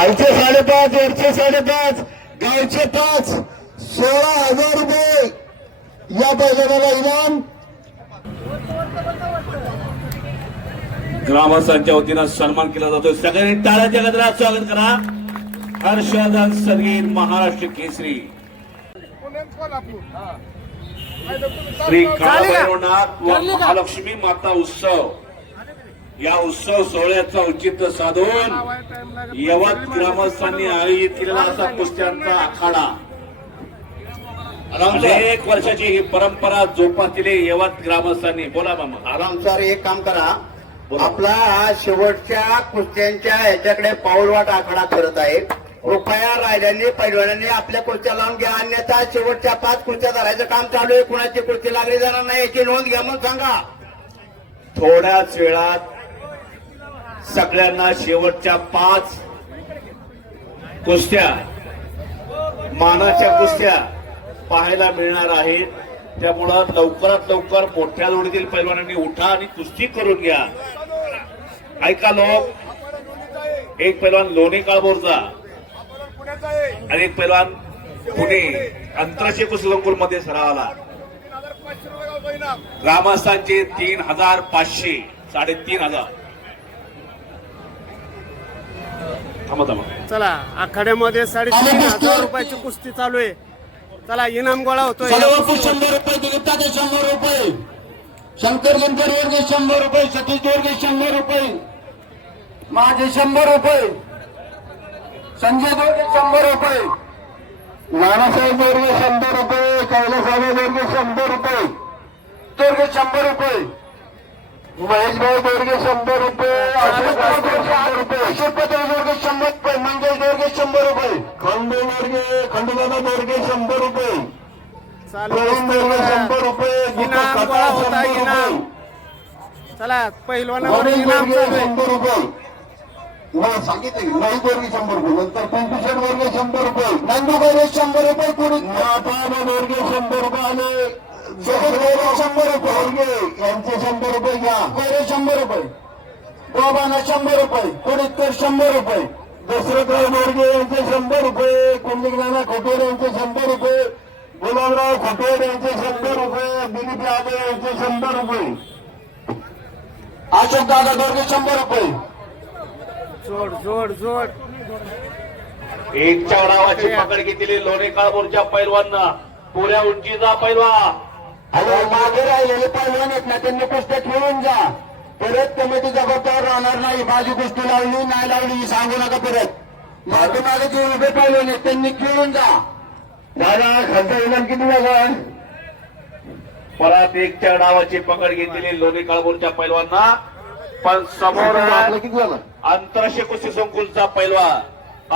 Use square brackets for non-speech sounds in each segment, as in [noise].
खालचे साडेपाच वरचे साडेपाच गावचे पाच सोळा हजार रुपये. या बैलाला इनाम. ग्रामस्थांच्या वतीनं सन्मान केला जातोय. सगळ्यांनी टाळ्याच्या गजरात स्वागत करा. हर्षवर्धन संगीत महाराष्ट्र केसरी. श्री काळभैरवनाथ व महालक्ष्मी माता उत्सव. या उत्सव सोहळ्याचं औचित्य साधून यवत ग्रामस्थांनी आयोजित केलेला असा कुस्त्यांचा आखाडा. अनेक वर्षाची ही परंपरा जोपासलेली यवत ग्रामस्थांनी. बोला मामा. आरामसार एक काम करा. आपला हा शेवटच्या कुस्त्यांच्या ह्याच्याकडे पाऊलवाट आखाडा करत आहे. कृपया राहिल्याने पैलवानांनी आपल्या कुर्त्या लावून घ्या. अन्यथा शेवटच्या पाच कुर्त्या धरायचं काम चालू आहे. कुणाची कुर्ती लागली जाणार नाही याची नोंद घ्या म्हणून सांगा. थोड्याच वेळात सगळ्यांना शेवटच्या पाच कुस्त्या मानाच्या कुस्त्या पाहायला मिळणार आहेत. त्यामुळं लवकरात लवकर मोठ्या जोडीतील पैलवानांनी उठा आणि कुस्ती करून घ्या. ऐका लोक एक पैलवान लोणी काळभोरचा आणि एक पैलवान पुणे आंतरराष्ट्रीय कुस्ती संकुलमध्ये सरावाला. ग्रामस्थांचे तीन हजार पाचशे साडेतीन हजार. थांबा थांबा. चला आखाड्यामध्ये साडेतीन हजार रुपयाची कुस्ती चालू आहे. चला इनाम गोळा होतोय. शंभर रुपये दिलीपदादा शंभर रुपये. शंकर गणकर वर्गे शंभर रुपये सतीश वर्गे शंभर रुपये. माझे शंभर रुपये. संजय दोर्गे शंभर रुपये. नानासाहेब वर्गे शंभर रुपये कैलासाहेब वर्गे शंभर रुपये. दोर्गे शंभर रुपये. महेशभाई दोर्गे शंभर रुपये अशोकराव दोर्गे शंभर रुपये मंगेश दोर्गे शंभर रुपये खंडू दोर्गे खंडूदादा दोर्गे शंभर रुपये चालू प्रवीण दोर्गे शंभर रुपये चला शंभर रुपये सांगितलं शंभर रुपये नंतर वर्गे शंभर रुपये नंदू गोरे शंभर रुपये कोणी माताना दोर्गे शंभर रुपये आले शंभर रुपये यांचे शंभर रुपये घ्या गोरे शंभर रुपये. गोबाना शंभर रुपये कुडीकर शंभर रुपये दशरथराव दोर्गे यांचे शंभर रुपये कुंडलिक नाना खोटेर यांचे शंभर रुपये गुलाबराव खोटेर यांचे शंभर रुपये दिलीप यादव यांचे शंभर रुपये. अशोक दादा दोर्गे शंभर रुपये. जोड जोड जोड. एकच्या डावाची पकड घेतलेली लोणे काळभोरच्या पैलवांना पुऱ्या उंचीचा पैलवा आणि मागे राहिलेले पैलवान आहेत ना त्यांनी कुस्त्या खेळून जा. परत कमिटी जबाबदार राहणार नाही माझी कुस्ती लावली नाही लावली ही सांगू नका परत. मागे मागे जे उभे पैलवान आहेत त्यांनी खेळून जा. दादा खालचा इनाम किती बघा परत एकच्या डावाची पकड घेतलेली लोणे काळभोरच्या पैलवांना पण समोर आपलं किती झालं आंतरराष्ट्रीय कुस्ती संकुलचा पैलवा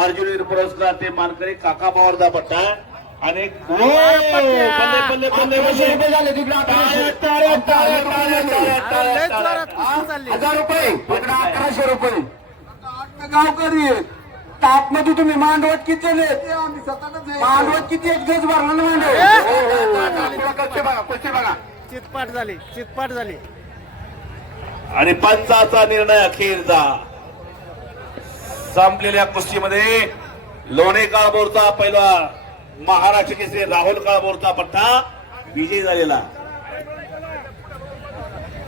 अर्जुन पुरस्कार ते मानकरी काका बावरदा पट्टा आणि ओ, बल्ले, बल्ले, बल्ले, अकराशे बल्ले. रुपये. हजार अकराशे गावकरी. तापमध्ये तुम्ही मांडवत किती? मांडवत किती आहेत? गज भरला ना मांडवत? कुस्ती बघा कुस्ती बघा. चितपाट झाली चितपाट झाली. आणि पंचाचा निर्णय अखेरचा. संपलेल्या कुस्तीमध्ये लोणे काळभोरचा पहिला महाराष्ट्र केसरी राहुल काळबोरचा पट्टा विजयी झालेला.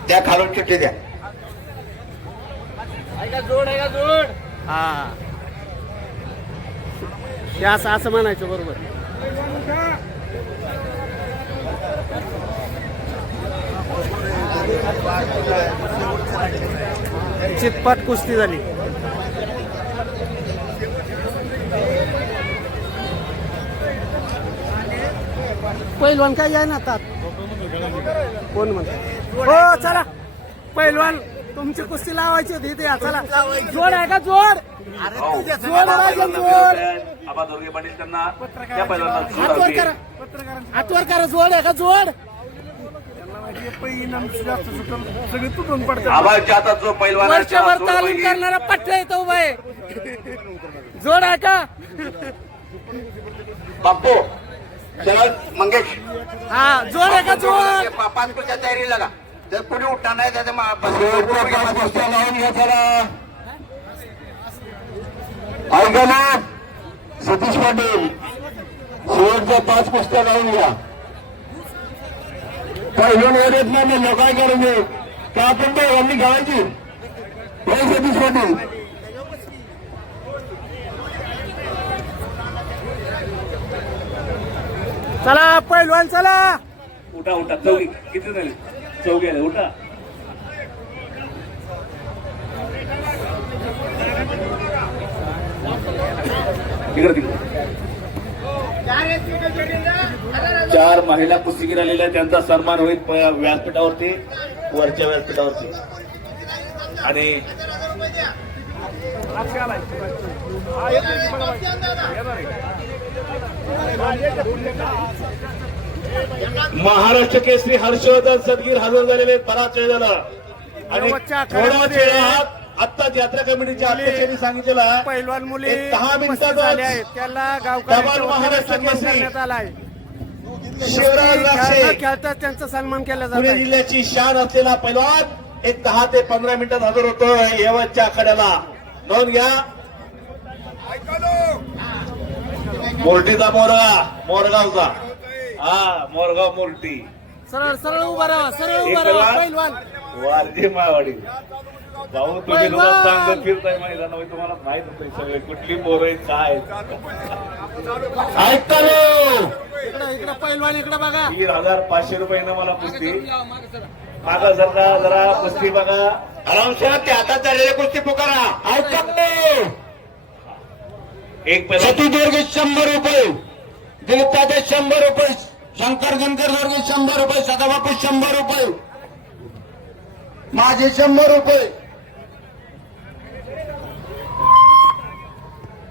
त्या खालून चिठ्ठी द्या. हा. हे असं असं म्हणायचं बरोबर. चितपट कुस्ती झाली. पैलवान काय जाय ना आता? कोण म्हणतो? हो चला. पैलवान तुमची कुस्ती लावायची होती इथे या, चला. जोड आहे का? जोड. जोड राजा, जोड. आबा दोर्गे पाटील त्यांना त्या पहिल्यांदा जोड हातवर होती. करा. हातवर करा. जोड आहे का? जोड. जो पैलवान वर्षभर जोड तालीम. करणारा पठ्ठा येतो उभा जोड आहे का? बाप्पू चल मंगेश. हा जोड आहे का जोड पाच तयारी लगा. जर पुढे उठणार नाही त्याच्या लावून घ्या ऐका ना सतीश पाटील शेवटच्या पाच कुस्त्या लावून घ्या. पहिलं येत नाही म्हणलं काय करू मी का आपण दोघांनी घालायची सतीश पाटील. चला पैलवान चला. उठा उठा. चौघी. किती झाले? चौघी आले. उठा. तिकडे तिकडे. चार महिला कुस्तीगीर आलेल्या त्यांचा सन्मान होईल व्यासपीठावरती वरच्या व्यासपीठावरती. आणि महाराष्ट्र केसरी हर्षवर्धन सदगीर हजर झालेले बराच वेळ झाला. आणि थोड्याच वेळात आत्ताच यात्रा कमिटीच्या अध्यक्षांनी सांगितलेलं पैलवान मुली दहा मिनिटातच त्याला महाराष्ट्र केसरी. करण्यात आलाय शिवराज राक्षे खेळता खेळता त्यांचा सन्मान केला जात पुणे जिल्ह्याची शान असलेला पैलवान एक दहा ते पंधरा मिनिटात हजर होतोय यवतच्या आखाड्याला. नोंद घ्या. मोर्टीचा मोरगा मोरगावचा. हा मोरगाव मोर्टी. सरळ सरळ उभा राहा सरळ उभा राहा पैलवान. वारजे मावाडी. भाऊ तुम्ही. रोज सांगत फिरताय मैदानावर तुम्हाला माहीत होतंय सगळे कुठली पोरं आहेत काय आहेत. ऐकलो इकडे इकडे पैलवान इकडे बघा. तीन हजार पाचशे रुपयानं मला कुस्ती. मागा जर का जरा कुस्ती बघा. आरामशाह ते हातात झालेले कुस्ती पुकारा. ऐकलो एक पैलवान सती दोर्गे शंभर रुपये. दिलीप तात्या शंभर रुपये. शंकर गणकर दोर्गे शंभर रुपये. सदाबापू शंभर रुपये. माझे शंभर रुपये.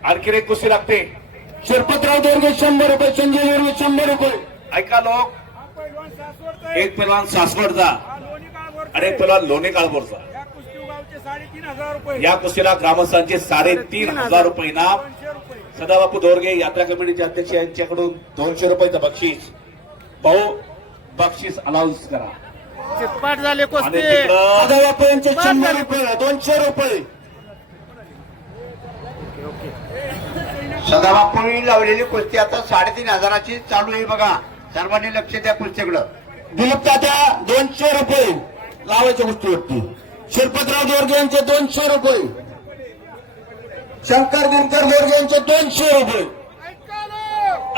आणखीन एक कुस्ती लागते. शिरपतराव दोर्गे शंभर रुपये. संजय दोर्गे शंभर रुपये. ऐका लोक. एक पैलवान सासवडचा. आणि एक पैलवान लोणे काळभोरचा. या कुस्तीला ग्रामस्थांचे साडेतीन हजार रुपये इनाम. सदाबापू दोरगे यात्रा कमिटीचे अध्यक्ष यांच्याकडून दोनशे रुपयाचं बक्षीस. भाऊ बक्षीस अनाऊन्स करा. चितपाट झाले कुस्ती. सदाबापू यांचे शंभर रुपये दोनशे रुपये. सदाबापूंनी लावलेली कुस्ती आता साडेतीन हजाराची चालू आहे बघा. सर्वांनी लक्ष द्या कुस्तीकडं. दिलीप तात्या दोनशे रुपये. लावायच्या गोष्टीवरती शिरपतराव दोर्गे यांचे दोनशे रुपये. शंकर दिनकर दोर्गे यांचे दोनशे रुपये.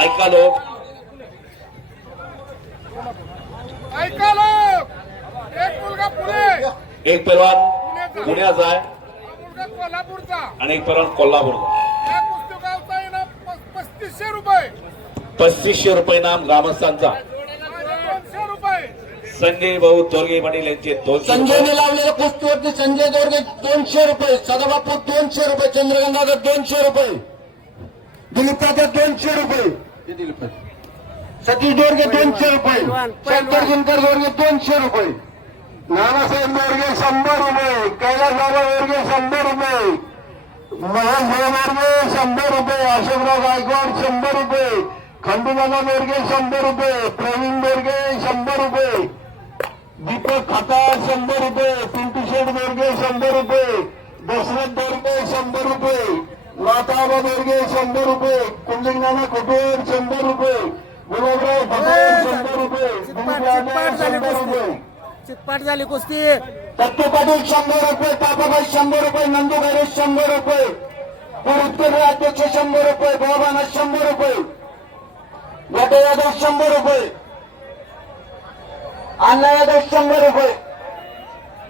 ऐका लोक ऐका लोक एक मुलगा पुणे. एक पैलवान पुण्याचा आहे. कोल्हापूरचा. आणि एक पैलवान कोल्हापूरचा. पुस्तकाचा इनाम पस्तीसशे रुपये. पस्तीसशे रुपये नाम ग्रामस्थांचा. दोनशे रुपये. संजय भाऊ दोरगे पाटील यांचे रुपये. संजयने लावलेल्या कुस्तीवरती संजय दोर्गे दोनशे रुपये सदाबापू दोनशे रुपये चंद्रगंगाधर दोनशे रुपये दिलीप तात्या दोनशे रुपये दिलीप. सतीश दोर्गे दोनशे रुपये शंकर. दिनकर दोर्गे दोनशे रुपये नानासाहेब दोर्गे शंभर रुपये कैलास बाबा दोर्गे शंभर रुपये महेश दोर्गे शंभर रुपये अशोकराव गायकवाड शंभर रुपये खंडूबाबा दोर्गे शंभर रुपये प्रवीण दोर्गे शंभर रुपये दीपक खताळ शंभर रुपये पिंटू शेठ दोर्गे शंभर रुपये दशरथ दोर्गे शंभर रुपये लाताबा दोर्गे शंभर रुपये कुंजनाना खोटूर शंभर रुपये गुलाबराव खताळ शंभर रुपये शंभर रुपये कुस्ती चितपाट झाली कुस्ती दत्तू पाटील शंभर रुपये तापाबाई शंभर रुपये नंदू गारे शंभर रुपये उत्तर अध्यक्ष शंभर रुपये बाबाना शंभर रुपये गटा यादव शंभर रुपये यादव शंभर रुपये.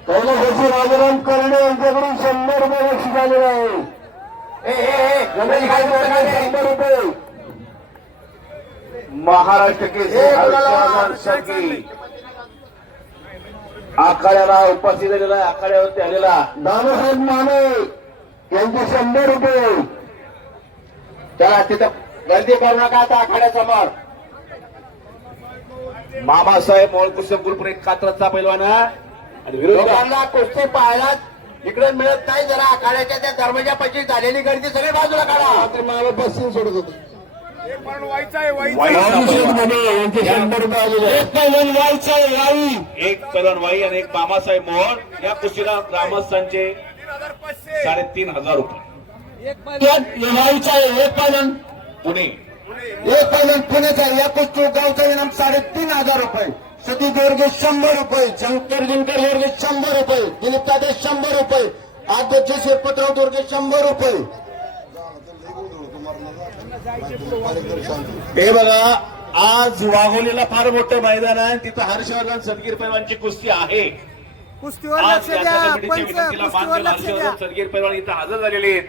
कैलासाची राजाराम करणे यांच्याकडून शंभर रुपये बक्षीस आलेलं आहे. शंभर रुपये. महाराष्ट्र केसरी आखाड्याला उपस्थित झालेला आहे आखाड्यावरती आलेला दादासाहेब माने यांचे शंभर रुपये. चला तिथं गर्दी करू नका आता आखाड्यासमोर. मामासाहेब मोळकुसम ग्रुप एक कात्रचा पैलवान आहे. आणि विरोध लोकांना कुस्ती पाहायला इकडे मिळत नाही जरा आखाड्याच्या त्या दरवाजापाशी झालेली गर्दी सगळे बाजूला काढा. मला बसून सोडत होते. एक आहे वाई एक पैलवान वाई आणि एक मामासाहेब मोहोळ या कुस्तीला ग्रामस्थांचे तीन हजार पाचशे साडेतीन हजार रुपये. वाईचा आहे एक पालन पुणे एक पालन पुण्याचा आहे. या कुस्ती गावचा इनाम साडेतीन हजार रुपये. सती वर्ग शंभर रुपये शंकर दिनकर वर्ग शंभर रुपये दिलीप ताते शंभर रुपये अध्यक्ष शेतपत्राव दुर्गे शंभर रुपये. हे बघा आज वाघोलीला फार मोठं मैदान आहे तिथं हर्षवर्धन सदगीर पैलवानची कुस्ती आहे. कुस्तीवर लक्ष द्या पंच लक्ष द्या. हर्षवर्धन सदगीर पैलवान इथं हजर झालेले आहेत.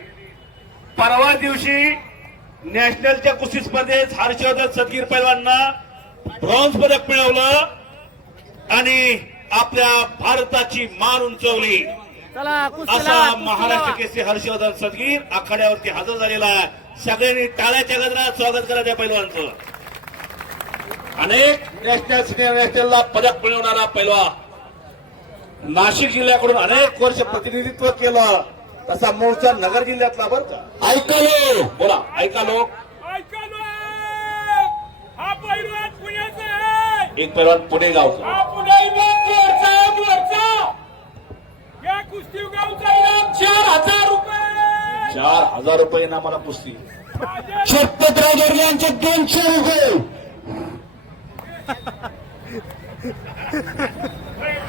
परवा दिवशी नॅशनलच्या कुस्ती स्पर्धेत हर्षवर्धन सदगीर पैलवानना ब्रॉन्झ पदक मिळवलं आणि आपल्या भारताची मान उंचवली. असा महाराष्ट्र. केसरी हर्षवर्धन सदगीर आखाड्यावरती हजर झालेला आहे. सगळ्यांनी टाळ्याच्या गजरात स्वागत करा त्या पैलवानचं. अनेक नॅशनल सिनियर नॅशनलला पदक मिळवणारा पैलवान. नाशिक जिल्ह्याकडून अनेक वर्ष प्रतिनिधित्व केलं. तसा मूळचा नगर जिल्ह्यातला बरं का. ऐकले बोला ऐका लोक ऐका लोक! हा पैलवान पुण्याचा आहे. एक पैलवान पुणे गावचा. हा चार हजार रुपये. चार हजार रुपये ना मला कुस्ती. शेतपत्राव दुर्गे [laughs] यांचे दोनशे रुपये.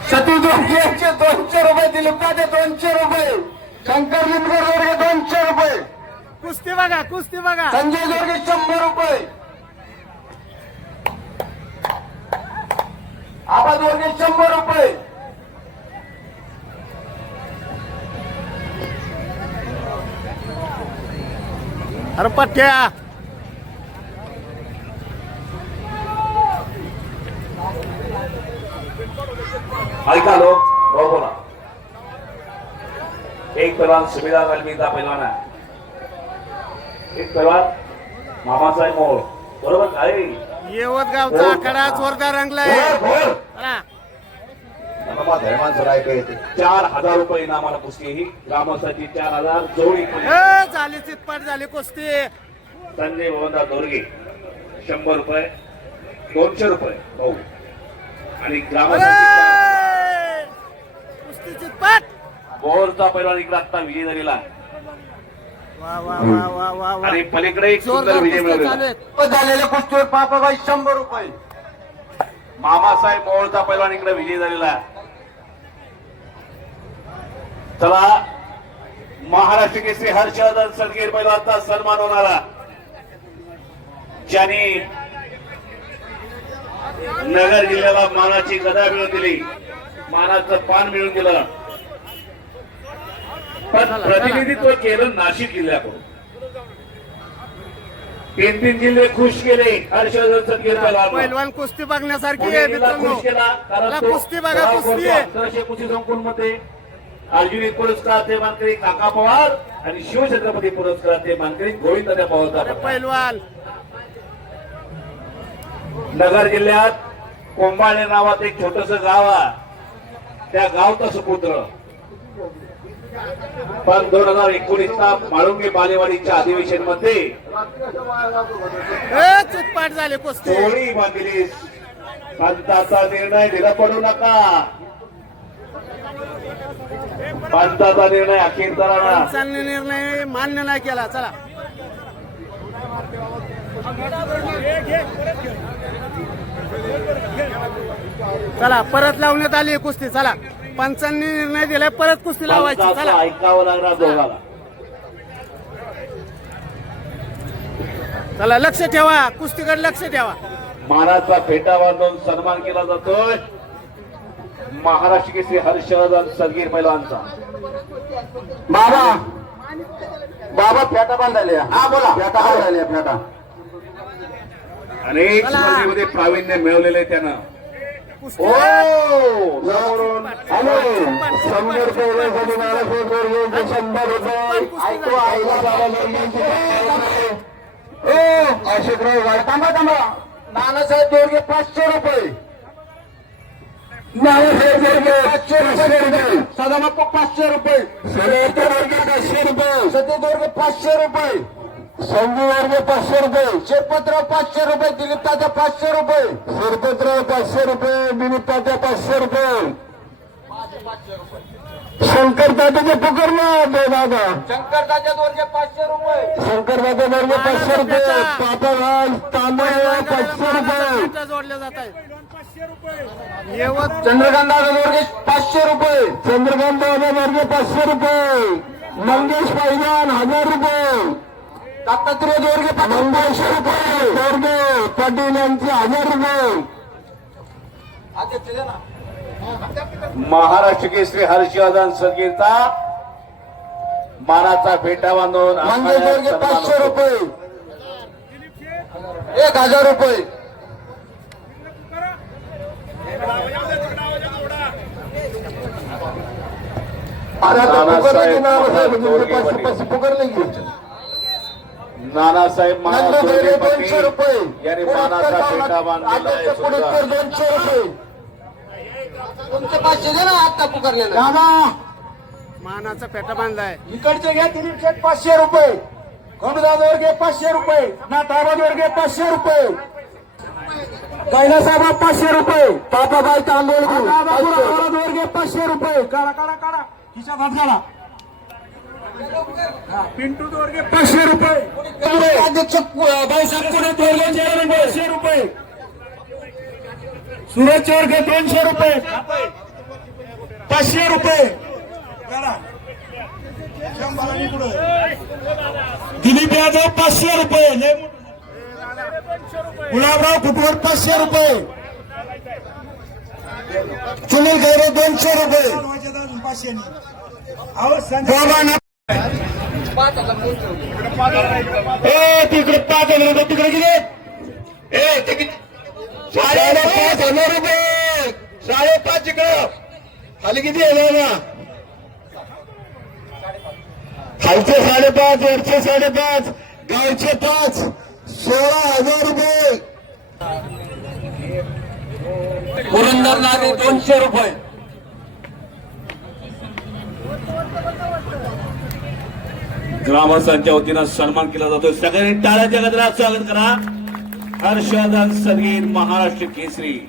सती दुर्गे यांचे दोनशे रुपये दिलीप दोनशे रुपये. शंकर लिंबकर वर्ग दोनशे रुपये. कुस्ती बघा कुस्ती बघा. संजय दुर्गे शंभर रुपये. आबा दुर्गे शंभर रुपये. अरे पट्ट्या. ऐका लोक हो बोला. एक पैलवान सुविधा गलमीचा पैलवान आहे. एक पैलवान मामासाहेब मोळ बरोबर काय येवत गावचा आखाडा जोरदार रंगलाय. चला चार हजार रुपये इनामाला कुस्ती ही. ग्रामस्थाची चार हजार जोडी झाली चितपाट झाली कुस्ती. संजय भवनदा दोरगे शंभर रुपये दोनशे रुपये. भाऊ आणि ग्रामस्थाची अरे! कुस्ती चितपाट. बोरचा पैलवान इकडे आता विजय झालेला आणि पलीकडे एक सुंदर विजय मिळवलेला. झालेल्या कुस्तीवर पापाबाई शंभर रुपये. मामासाहेब मोहोळचा पैलवान इकडे विजय झालेला आहे चला महाराष्ट्र केसरी हर्षवर्धन सदगीर पैलवानचा सन्मान होणारा. ज्यांनी नगर जिल्ह्याला मानाची गदा मिळवून दिली मानाचं पान मिळवून दिलं. पण प्रतिनिधित्व केलं नाशिक जिल्ह्याकडून. तीन तीन जिल्हे खुश केले. हर्षवर्धन पैलवान कुस्ती बघण्यासारखी आहे खुश केला. कारण कुस्ती बघा कुस्ती अकराशे कुस्ती संकुलमध्ये अर्जुनी पुरस्काराचे मानकरी काका पवार आणि शिवछत्रपती पुरस्काराचे मानकरी गोविंद पवार. पैलवान. नगर जिल्ह्यात कोंबाळे नावात एक छोटस गाव आहे. त्या गावचा सुपुत्र. पण दोन हजार एकोणीसला माळुंगे बालेवाडीच्या अधिवेशनमध्ये ए चितपाट झाली बांधली पंताचा निर्णय दिला पडू नका. पंताचा निर्णय अखेर करा निर्णय मान्य नाही केला. चला. चला परत लावण्यात आली कुस्ती. चला. पंचांनी निर्णय दिलाय परत कुस्ती लावायची चला. ऐकावं लागणार दोघाला. चला लक्ष ठेवा. कुस्तीकडे लक्ष ठेवा. मानाचा फेटा बांधून सन्मान केला जातोय. महाराष्ट्र केसरी हर्षवर्धन सदगीर पैलवानचा. बाबा. बाबा फेटा बांधायला हा बोला. फेटा बांधायला फेटा. अनेक. स्पर्धेमध्ये प्रावीण्य मिळवलेले त्यानं. शंभर रुपये साठी नानासाहेब गोरगे शंभर रुपये ऐकू आईला बाबा गोरगे ओ अशोकराव गाय थांबा थांबा. नानासाहेब गोरगे पाचशे रुपये. नानासाहेब गोरगे पाचशे रुपये. सदाबाप्पा पाचशे रुपये. पाचशे रुपये. सत्य गोरगे पाचशे रुपये. संजू वर्गे पाचशे रुपये. शेरपतराव पाचशे रुपये दिलीप तात्या पाचशे रुपये. शेरपतराव पाचशे रुपये दिलीप तात्या पाचशे रुपये. शंकर दादाचे पुकर ना दे दादा. शंकरदाच्या दोनशे पाचशे रुपये. शंकर दादा वर्ग पाचशे रुपये. पापा भाई तांदूळ पाचशे रुपये. जोडले जात आहे. चंद्रकांत दादा वर्ग पाचशे रुपये. चंद्रकांत दादा वर्ग पाचशे रुपये. मंगेश पैजान हजार रुपये. दत्तात्रय दोरगे रुपये दोरगे पाटील यांचे हजार रुपये महाराष्ट्र केसरी हर्षवर्धन सदगीरचा मानाचा फेटा बांधून मंगेश दोरगे सन्मान पाचशे. रुपये. एक हजार रुपये. आता की नाव साहेब म्हणजे की. नानासाहेब दोनशे रुपये. यांनी मानाचा फेटा बांधलेला आहे पुढे सुद्धा. दोनशे रुपये. तुमचे पाचशे दे ना आता पुकारलेलं. दादा मानाचा पेटा बांधलाय. इकडचे घ्या दिलीप शेठ पाचशे रुपये. खंडदादावर घे पाचशे रुपये. नाथाबादवर घे पाचशे रुपये. कैलासाहेब पाचशे रुपये. ताताबाई तांदूळ घे पाचशे रुपये. काढा काढा काढा. खिशात हात काढा पिंटू दोरगे पाचशे रुपये. अध्यक्ष भाऊसाहेब पुणे दोरगे पाचशे रुपये. सुरज चोरगे दोनशे रुपये. पाचशे रुपये. दिलीप यादव पाचशे रुपये. गुलाबराव कुटवर पाचशे रुपये. सुनील गैरे दोनशे रुपये. बाबा ए तिकडे पाच हजार रुपये तिकडे किती ए ते किती साडेपाच हजार रुपये. साडेपाच इकडं. खाली किती आहे ना खालचे साडेपाच वरचे साडेपाच गावचे पाच सोळा हजार रुपये. पुरंदर नागे दोनशे रुपये. ग्रामस्थांच्या वतीनं सन्मान केला जातो सगळ्यांनी टाळ्याच्या गजरात स्वागत करा. हर्षदन सदगीर महाराष्ट्र केसरी.